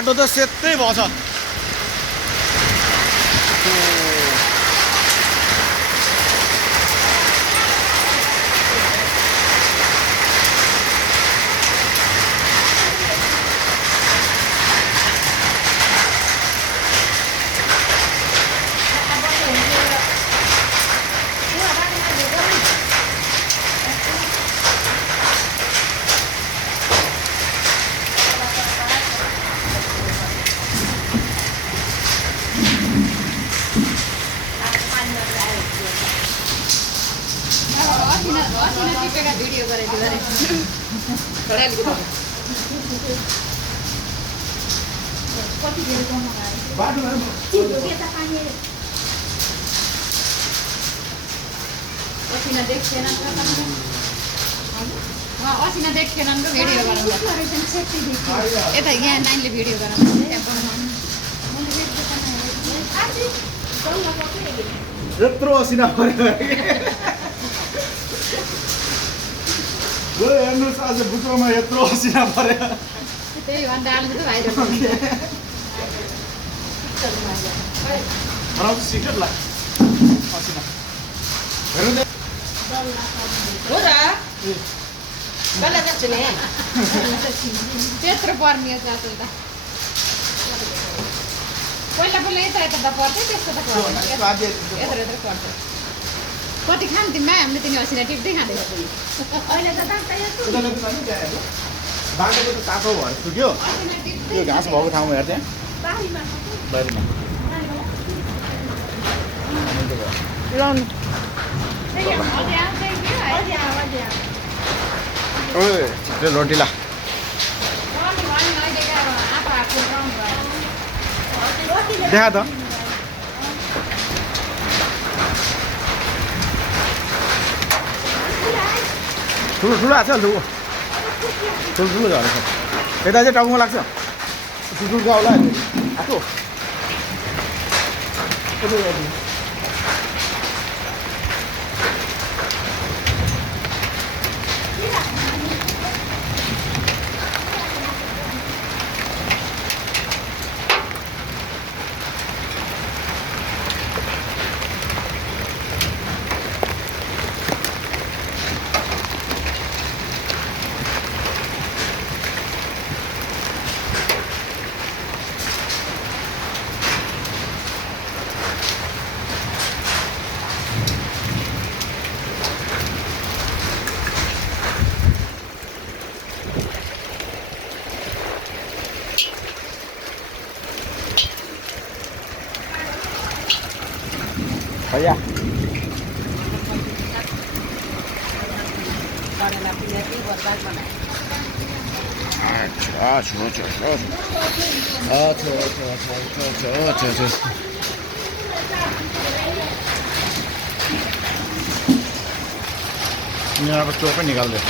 बाटो त सेतै भएछ। भिडियो गरेको असिना देख्थेन भिडियो गराउँदा यता यहाँ नानीले भिडियो गराउँदा यत्रो असिना पऱ्यो हेर्नुहोस् आज बुटोमा यत्रो असिना पऱ्यो। त्यही भन्दा आलु त भाइ सिक्रेट ला असिना हेर्नु हो र बल्ल जान्छ नि त्यत्रो पर्ने जान्छ त पहिला यता त पर्थ्यो त्यस्तो त यत्रो पर्छ कति खान तिमीमा हामीले तिमी असिना टिप्दै खाँदैछ अहिले त बाटोको त तातो भएर पुग्यो त्यो घाँस भएको ठाउँमा हेर त्यहाँ बारीमा रोटी ला देखा त ठुलो ठुलो आएको छ ठुलो झरेको छ यता चाहिँ टाउकोमा लाग्छ ठुल्ठुलो आउला आएको भैया यहाँ अब चोकै निकाल्दै